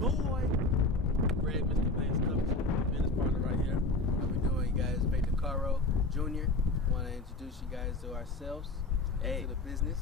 boy, Greg, Mr. Bates Covington, business partner right here. How we doing, you guys? Victor Caro Jr. Want to introduce you guys to ourselves, to the business.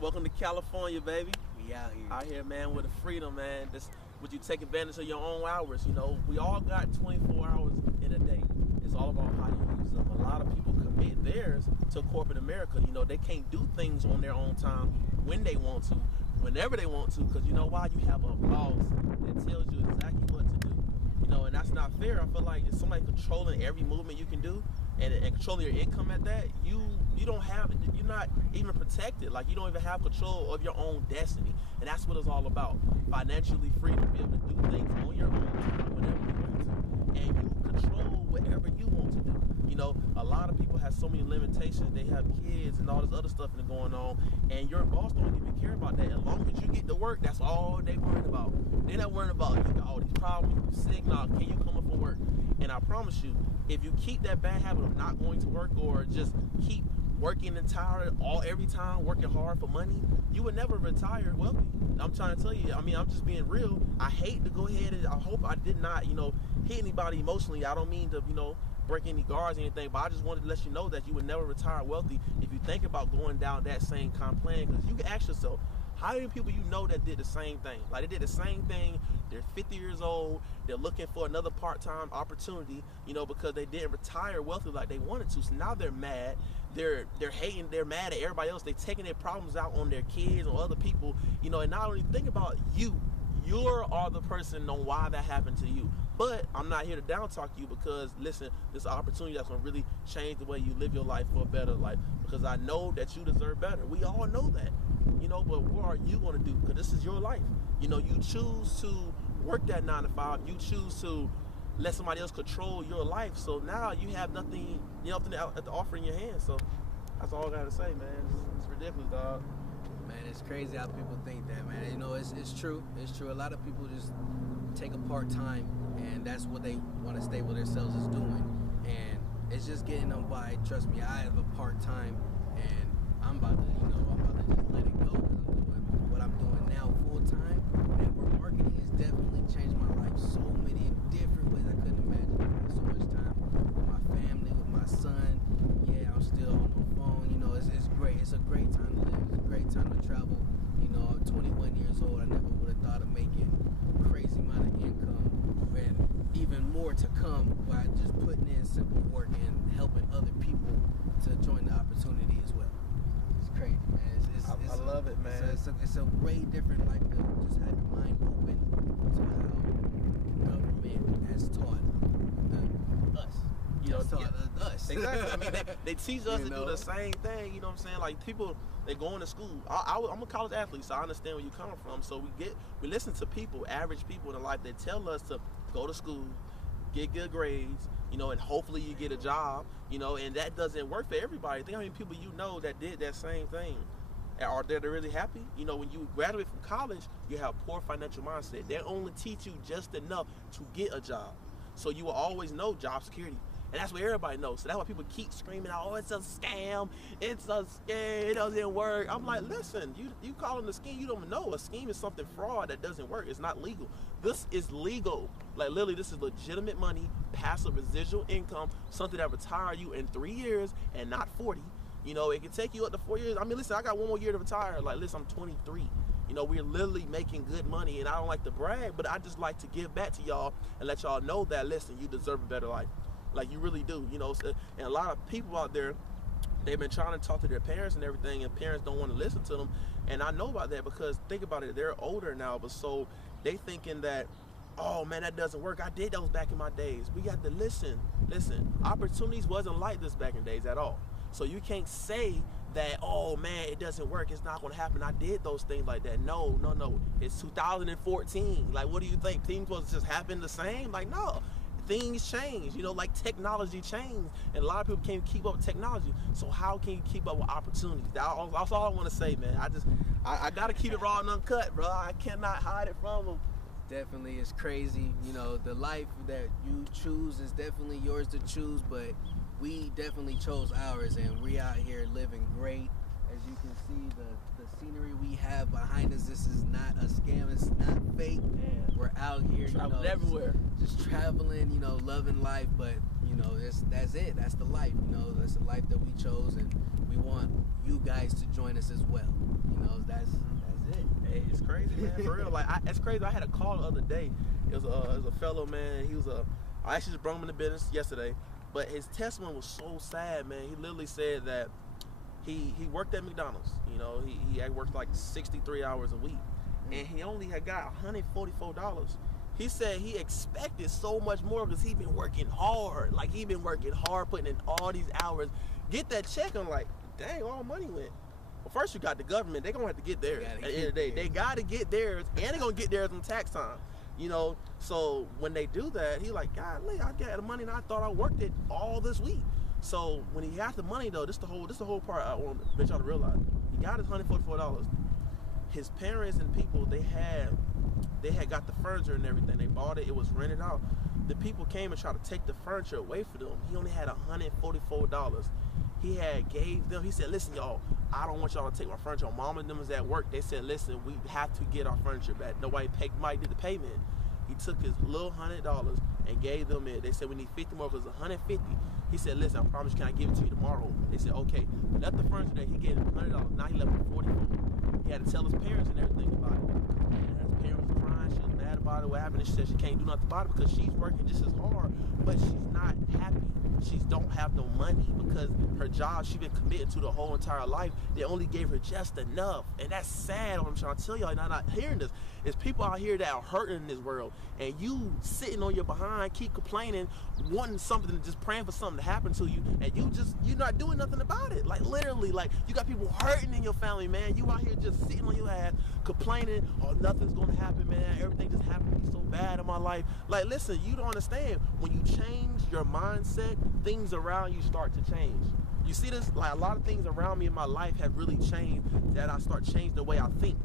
Welcome to California, baby. We out here. Out here, man, with the freedom, man. This, would you take advantage of your own hours? You know, we all got 24 hours in a day. It's all about how you use them. A lot of people commit theirs to corporate America. You know, they can't do things on their own time when they want to, whenever they want to, because you know why? You have a boss that tells you exactly what to do. You know, and that's not fair. I feel like if somebody controlling every movement you can do and controlling your income at that, you don't have it. You're not even protected. Like, you don't even have control of your own destiny. And that's what it's all about. Financially free to be able to do things on your own time whenever you want to. And you control whatever you want to do. You know, a lot of people have so many limitations. They have kids and all this other stuff going on, and your boss don't even care about that. As long as you get to work, that's all they worried about. They're not worried about you got all these problems, you sick, now can you come up for work? And I promise you, if you keep that bad habit of not going to work or just keep working and tired every time, working hard for money, you would never retire wealthy. I'm trying to tell you, I mean, I'm just being real. I hate to go ahead and I hope I did not, hit anybody emotionally. I don't mean to, break any guards or anything, but I just wanted to let you know that you would never retire wealthy if you think about going down that same kind of plan. Because you can ask yourself, how many people you know that did the same thing? Like, they did the same thing, they're 50 years old, they're looking for another part-time opportunity, because they didn't retire wealthy like they wanted to. So now they're mad, they're hating, they're mad at everybody else, they're taking their problems out on their kids or other people, and not only think about you. You are the person on why that happened to you. But I'm not here to down talk you, because listen, this is an opportunity that's gonna really change the way you live your life for a better life, because I know that you deserve better. We all know that, but what are you gonna do? Because this is your life. You choose to work that 9 to 5. You choose to let somebody else control your life. So now you have nothing at the offer in your hand. So that's all I gotta say, man. It's ridiculous, dog. Man, it's crazy how people think that, man. It's true. It's true. A lot of people just take a part-time, and that's what they want to stay with themselves is doing. And it's just getting them by. Trust me, I have a part-time, and I'm about to just let it go, because I'm doing what I'm doing now full-time. Network marketing has definitely changed my life so many different ways I couldn't imagine. I have so much time with my family, with my son. Yeah, I'm still on the phone. It's great. It's a great time to live. It's a great time to travel. I'm 21 years old. I never would have thought of making a crazy amount of income, and even more to come by just putting in simple work and helping other people to join the opportunity as well. It's crazy, man. I love it, man. It's a way different life to just have your mind open to how government has taught us. Us. Exactly. I mean, they teach us to do the same thing. You know what I'm saying? Like, people, they going to school. I'm a college athlete, so I understand where you're coming from. So we listen to people, average people in life, that tell us to go to school, get good grades, and hopefully you get a job, and that doesn't work for everybody. Think how many people that did that same thing. Are they really happy? When you graduate from college, you have poor financial mindset. They only teach you just enough to get a job. So you will always know job security. And that's what everybody knows. So that's why people keep screaming out, oh, it's a scam, it's a scam, it doesn't work. I'm like, listen, you call it a scheme, you don't know. A scheme is something fraud that doesn't work. It's not legal. This is legal. Like, literally, this is legitimate money, passive residual income, something that retire you in 3 years and not 40. It can take you up to 4 years. I mean, listen, I got one more year to retire. Like, listen, I'm 23. We're literally making good money, and I don't like to brag, but I just like to give back to y'all and let y'all know that, listen, you deserve a better life. Like, you really do, and a lot of people out there, they've been trying to talk to their parents and everything, and parents don't want to listen to them. And I know about that, because think about it, they're older now, but so they thinking that, oh man, that doesn't work. I did those back in my days. We got to listen. Opportunities wasn't like this back in the days at all. So you can't say that, oh man, it doesn't work, it's not going to happen, I did those things like that. No. It's 2014. Like, what do you think? Things will just happen the same? Like, no. Things change, like technology changed, and a lot of people can't keep up with technology. So how can you keep up with opportunities? That's all I want to say, man. I got to keep it raw and uncut, bro. I cannot hide it from them. Definitely, it's crazy. The life that you choose is definitely yours to choose, but we definitely chose ours, and we out here living great. As you can see, the scenery we have behind us, this is not a scam, it's not fake. Yeah. We're out out here, traveling everywhere, just traveling, loving life. But that's it. That's the life. That's the life that we chose, and we want you guys to join us as well. That's it. Hey, it's crazy, man. For real, like it's crazy. I had a call the other day. It was a fellow, man. I actually just brought him into business yesterday, but his testimony was so sad, man. He literally said that he worked at McDonald's. He had worked like 63 hours a week, and he only had got $144. He said he expected so much more because he'd been working hard. Like, he'd been working hard, putting in all these hours. Get that check, I'm like, dang, all money went. Well, first you got the government. They're going to have to get theirs at the end of the day. They got to get theirs, and they're going to get theirs on tax time. So when they do that, he like, golly, I got the money and I thought I worked it all this week. So when he got the money, though, this the whole part I want y'all to realize. He got his $144. His parents and people, they had got the furniture and everything. They bought it. It was rented out. The people came and tried to take the furniture away from them. He only had $144. He gave them. He said, listen, y'all, I don't want y'all to take my furniture. My mom and them was at work. They said, listen, we have to get our furniture back. Nobody did the payment. He took his little $100 and gave them it. They said, we need 50 more because it's $150. He said, listen, I promise you, can I give it to you tomorrow? They said, okay. Left the furniture there. He gave him $100. Now he left with $44. He had to tell his parents and everything about it. And his parents were crying. She was mad about it. What happened? She said she can't do nothing about it because she's working just as hard, but she's not happy. She don't have no money because her job she's been committed to the whole entire life. They only gave her just enough, and that's sad. What I'm trying to tell y'all, and I'm not hearing this. It's people out here that are hurting in this world, and you sitting on your behind, keep complaining, wanting something, just praying for something to happen to you, and you're not doing nothing about it. Like, literally, like, you got people hurting in your family, man. You out here just sitting on your ass, complaining, oh, nothing's gonna happen, man. Everything just happened to me so bad in my life. Like, listen, you don't understand. When you change your mindset, things around you start to change. You see this? Like, a lot of things around me in my life have really changed, that I start changing the way I think.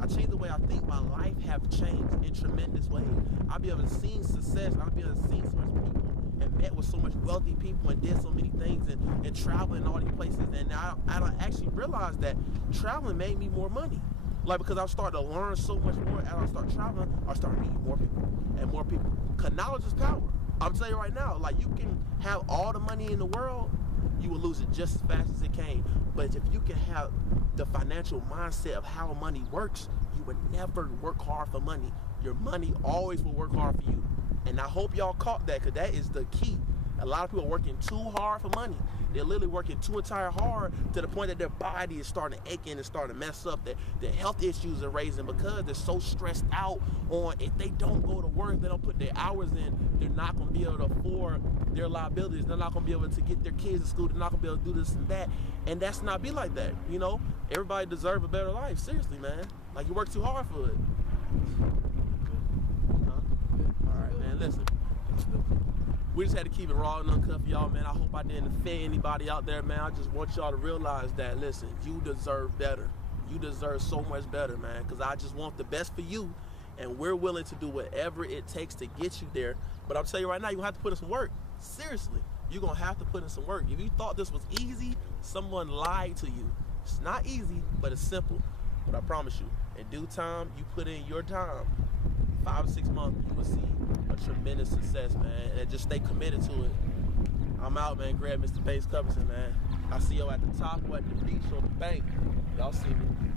I changed the way I think. My life have changed in tremendous ways. I'll be able to see success. I'll be able to see so much people and met with so much wealthy people and did so many things and traveling all these places. And I actually realized that traveling made me more money. Like, because I started to learn so much more as I start traveling, I start meeting more people and more people. Because knowledge is power. I'm telling you right now, like, you can have all the money in the world, you will lose it just as fast as it came. But if you can have the financial mindset of how money works, you would never work hard for money. Your money always will work hard for you. And I hope y'all caught that, because that is the key. A lot of people are working too hard for money. They're literally working too entire hard to the point that their body is starting to ache and starting to mess up. That their health issues are raising because they're so stressed out on, if they don't go to work, they don't put their hours in, they're not going to be able to afford their liabilities. They're not going to be able to get their kids to school. They're not going to be able to do this and that. And that's not be like that, you know? Everybody deserves a better life. Seriously, man. Like, you work too hard for it. All right, man, listen. We just had to keep it raw and uncut for y'all, man. I hope I didn't offend anybody out there, man. I just want y'all to realize that, listen, you deserve better. You deserve so much better, man, because I just want the best for you, and we're willing to do whatever it takes to get you there. But I'll tell you right now, you're going to have to put in some work. Seriously, you're going to have to put in some work. If you thought this was easy, someone lied to you. It's not easy, but it's simple. But I promise you, in due time, you put in your time, 5 to 6 months, you will see a tremendous success, man. And just stay committed to it. I'm out, man. Grab Mr. Banks Covington, man. I'll see y'all at the top or at the beach or the bank. Y'all see me.